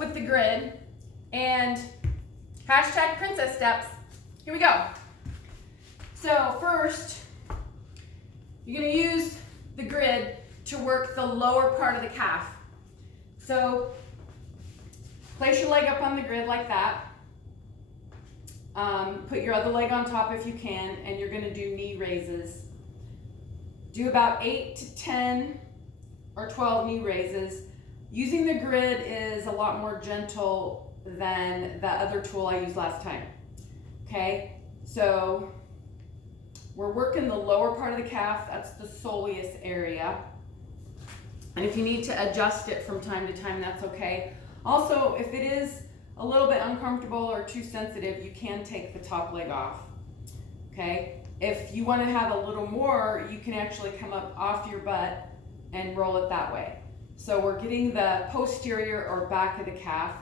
with the grid and hashtag princess steps. Here we go. So first, you're going to use the grid to work the lower part of the calf. So place your leg up on the grid like that. Put your other leg on top if you can, and you're going to do knee raises. Do about 8 to 10 or 12 knee raises. Using the grid is a lot more gentle than the other tool I used last time. Okay, so we're working the lower part of the calf. That's the soleus area. And if you need to adjust it from time to time, that's okay. Also, if it is a little bit uncomfortable or too sensitive, you can take the top leg off. Okay, if you want to have a little more, you can actually come up off your butt and roll it that way. So we're getting the posterior or back of the calf,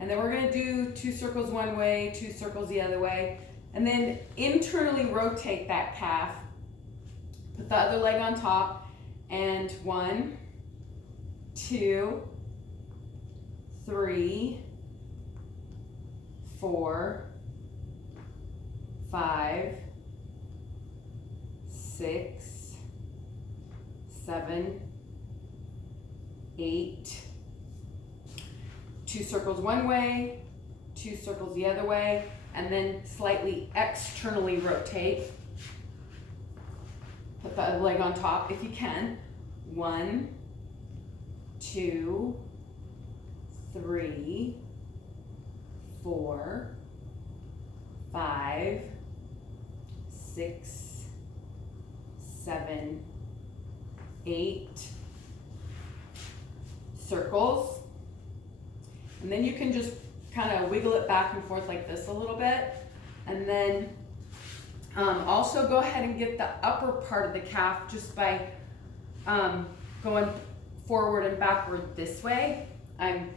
and then we're going to do 2 circles one way, 2 circles the other way, and then internally rotate that calf. Put the other leg on top, and 1, 2, 3, 4, 5, 6, 7, 8. 2 circles one way, 2 circles the other way, and then slightly externally rotate. Put the other leg on top if you can. 1, 2, 3, 4, 5, 6, 7, 8 circles. And then you can just kind of wiggle it back and forth like this a little bit. And then also go ahead and get the upper part of the calf just by going forward and backward this way. I'm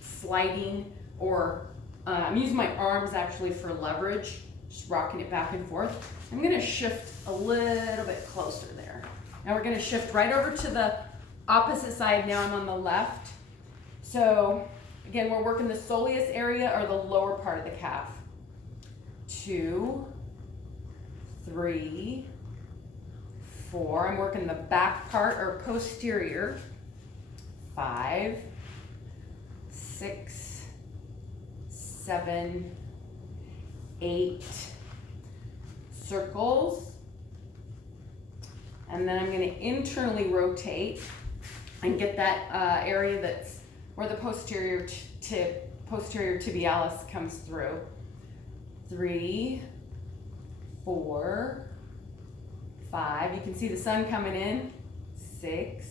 sliding, or I'm using my arms actually for leverage, just rocking it back and forth. I'm going to shift a little bit closer there. Now we're going to shift right over to the opposite side. Now I'm on the left. So again, we're working the soleus area or the lower part of the calf. 2, 3, 4. I'm working the back part or posterior. 5, 6, 7, 8 circles. And then I'm going to internally rotate and get that area that's where the posterior tibialis comes through. 3, 4, 5. You can see the sun coming in. 6,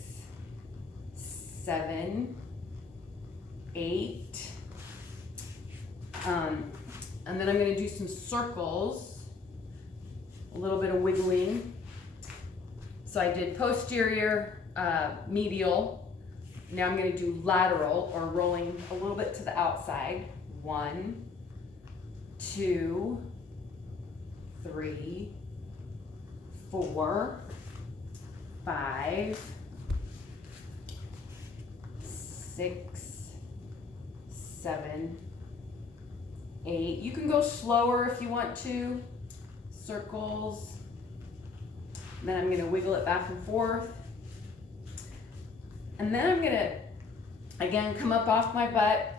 7, 8. And then I'm going to do some circles, a little bit of wiggling. So I did posterior, medial. Now I'm going to do lateral, or rolling a little bit to the outside. 1, 2, 3, 4, 5, 6, 7, 8. You can go slower if you want to. Circles. And then I'm going to wiggle it back and forth. And then I'm going to, again, come up off my butt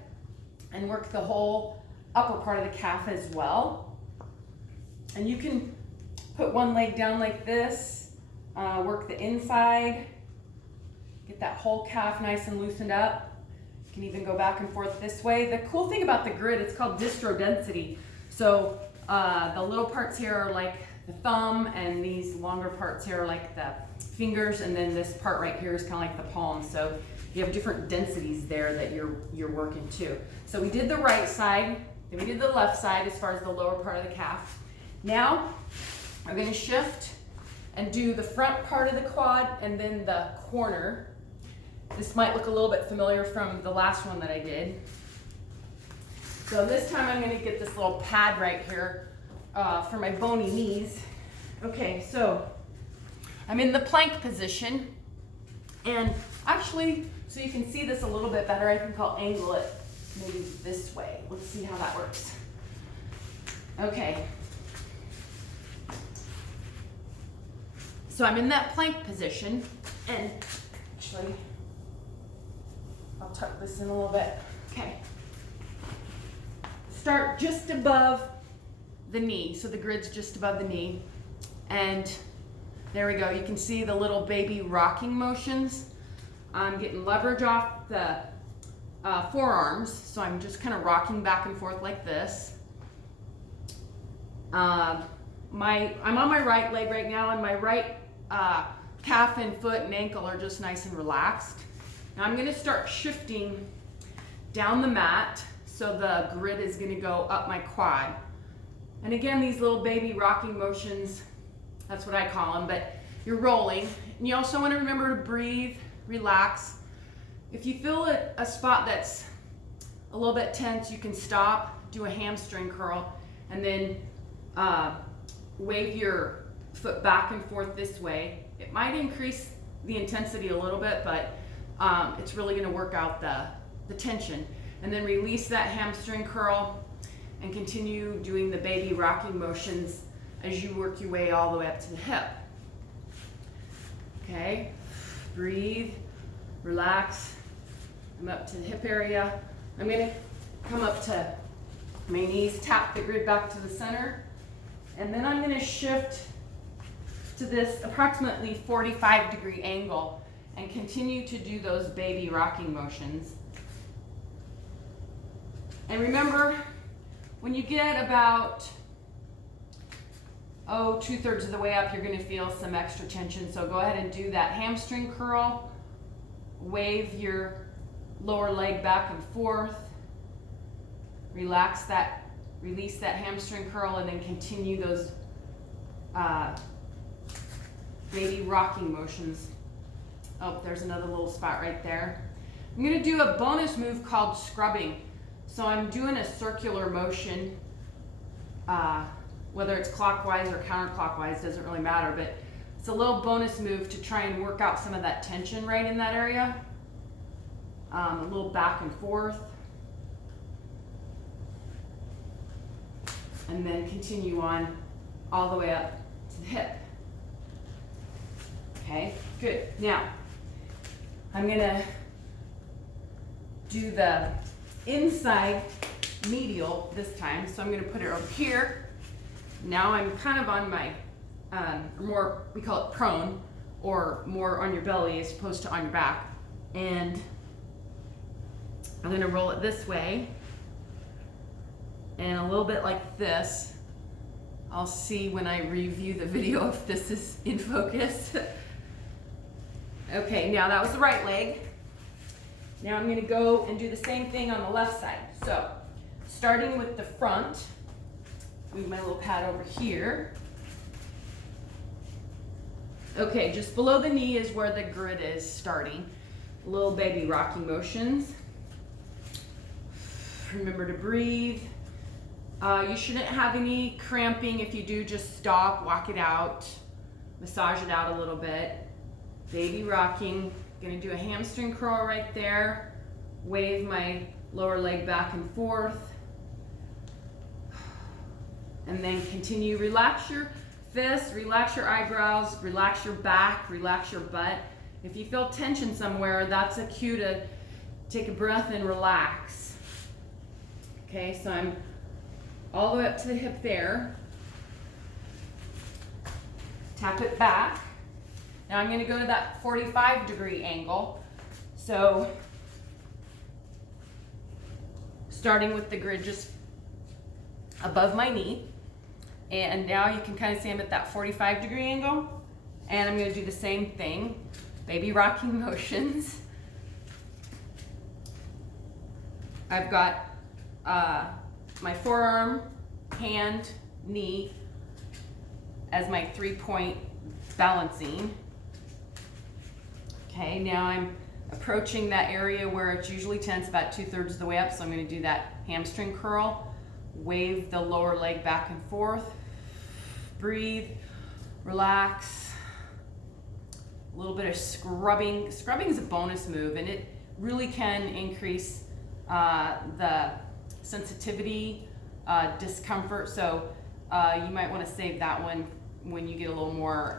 and work the whole upper part of the calf as well. And you can put one leg down like this, work the inside, get that whole calf nice and loosened up. You can even go back and forth this way. The cool thing about the grid, it's called distro density. So the little parts here are like the thumb, and these longer parts here are like the fingers, and then this part right here is kind of like the palm. So you have different densities there that you're working too. So we did the right side, then we did the left side as far as the lower part of the calf. Now I'm going to shift and do the front part of the quad and then the corner. This might look a little bit familiar from the last one that I did. So this time I'm going to get this little pad right here for my bony knees. Okay, so I'm in the plank position, and actually So you can see this a little bit better. I think I'll angle it maybe this way. Let's see how that works. Okay. So I'm in that plank position, and actually, I'll tuck this in a little bit. Okay. Start just above the knee. So the grid's just above the knee. And there we go. You can see the little baby rocking motions. I'm getting leverage off the forearms. So I'm just kind of rocking back and forth like this. I'm on my right leg right now, and my right calf and foot and ankle are just nice and relaxed. Now I'm going to start shifting down the mat, so the grid is going to go up my quad. And again, these little baby rocking motions, that's what I call them, but you're rolling. And you also want to remember to breathe, relax. If you feel a spot that's a little bit tense, you can stop, do a hamstring curl, and then wave your foot back and forth this way. It might increase the intensity a little bit, but it's really going to work out the tension. And then release that hamstring curl and continue doing the baby rocking motions as you work your way all the way up to the hip. Okay, breathe, relax. I'm up to the hip area. I'm going to come up to my knees, tap the grid back to the center, and then I'm going to shift to this approximately 45-degree angle and continue to do those baby rocking motions. And remember, when you get about, 2/3 of the way up, you're going to feel some extra tension. So go ahead and do that hamstring curl, wave your lower leg back and forth, relax that, release that hamstring curl, and then continue those baby rocking motions. Oh, there's another little spot right there. I'm going to do a bonus move called scrubbing. So I'm doing a circular motion, whether it's clockwise or counterclockwise, doesn't really matter, but it's a little bonus move to try and work out some of that tension right in that area. A little back and forth. And then continue on all the way up to the hip. Okay, good. Now, I'm gonna do the inside medial this time. So I'm gonna put it over here. Now I'm kind of on my, more, we call it prone, or more on your belly as opposed to on your back. And I'm gonna roll it this way. And a little bit like this. I'll see when I review the video if this is in focus. Okay, now that was the right leg. Now I'm going to go and do the same thing on the left side. So, starting with the front, move my little pad over here. Okay, just below the knee is where the grid is starting. Little baby rocking motions. Remember to breathe. You shouldn't have any cramping. If you do, just stop, walk it out, massage it out a little bit. Baby rocking. Gonna do a hamstring curl right there. Wave my lower leg back and forth. And then continue. Relax your fists, relax your eyebrows, relax your back, relax your butt. If you feel tension somewhere, that's a cue to take a breath and relax. Okay, so I'm all the way up to the hip there. Tap it back. Now I'm going to go to that 45-degree angle. So starting with the grid just above my knee. And now you can kind of see I'm at that 45-degree angle. And I'm going to do the same thing. Baby rocking motions. I've got my forearm, hand, knee as my 3-point balancing. Okay, now I'm approaching that area where it's usually tense, about 2/3 of the way up. So I'm going to do that hamstring curl, wave the lower leg back and forth, breathe, relax. A little bit of scrubbing. Scrubbing is a bonus move, and it really can increase the sensitivity, discomfort. So you might want to save that one when you get a little more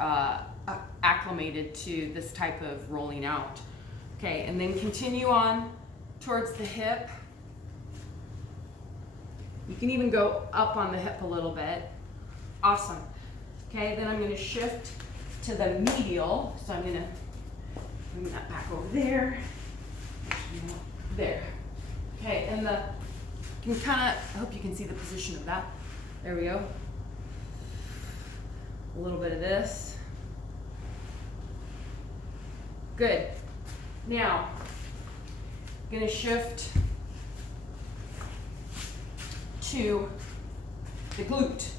acclimated to this type of rolling out. Okay, and then continue on towards the hip. You can even go up on the hip a little bit. Awesome. Okay, then I'm going to shift to the medial. So I'm going to bring that back over there. There. Okay, and you can kind of, I hope you can see the position of that. There we go. A little bit of this. Good. Now, I'm going to shift to the glute.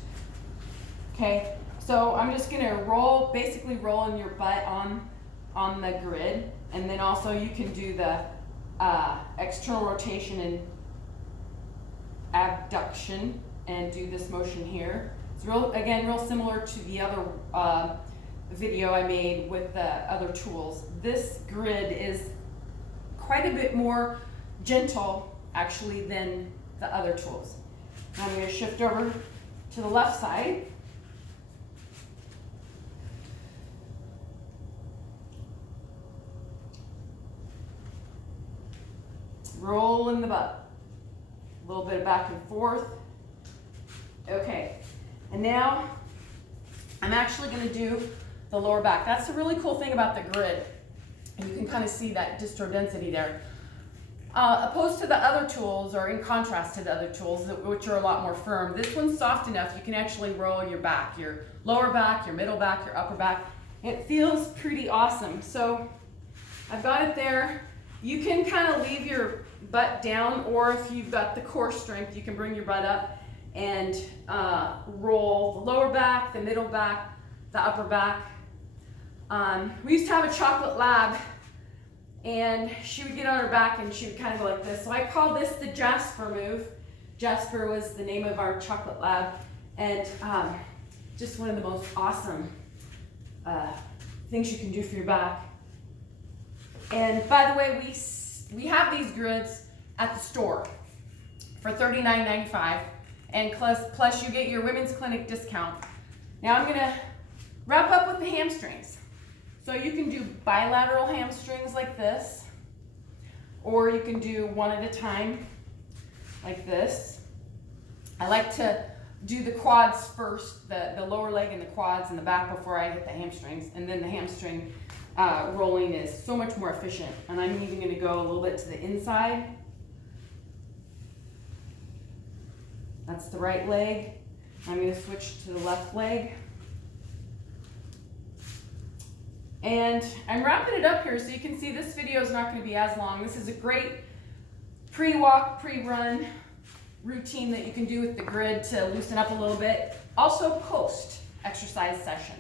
Okay, so I'm just going to basically roll in your butt on the grid, and then also you can do the external rotation and abduction and do this motion here. It's real similar to the other video I made with the other tools. This grid is quite a bit more gentle actually than the other tools. Now I'm going to shift over to the left side. Roll in the butt. A little bit of back and forth. Okay, and now I'm actually going to do the lower back. That's the really cool thing about the grid. And you can kind of see that distro density there. Opposed to the other tools, or in contrast to the other tools, which are a lot more firm, this one's soft enough you can actually roll your back, your lower back, your middle back, your upper back. It feels pretty awesome. So I've got it there. You can kind of leave your butt down, or if you've got the core strength, you can bring your butt up and roll the lower back, the middle back, the upper back. We used to have a chocolate lab, and she would get on her back and she would kind of go like this. So I call this the Jasper move. Jasper was the name of our chocolate lab, and just one of the most awesome things you can do for your back. And by the way, we have these grids at the store for $39.95, and plus you get your women's clinic discount. Now I'm going to wrap up with the hamstrings. So you can do bilateral hamstrings like this, or you can do one at a time like this. I like to do the quads first, the lower leg and the quads and the back before I hit the hamstrings, and then the hamstring rolling is so much more efficient. And I'm even going to go a little bit to the inside. That's the right leg. I'm going to switch to the left leg. And I'm wrapping it up here so you can see this video is not going to be as long. This is a great pre-walk, pre-run routine that you can do with the grid to loosen up a little bit. Also post-exercise session.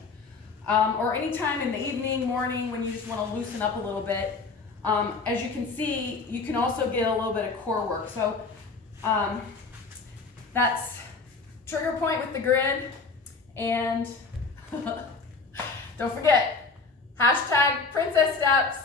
Or anytime in the evening, morning, when you just want to loosen up a little bit. As you can see, you can also get a little bit of core work. So that's trigger point with the grid. And don't forget, #PrincessSteps.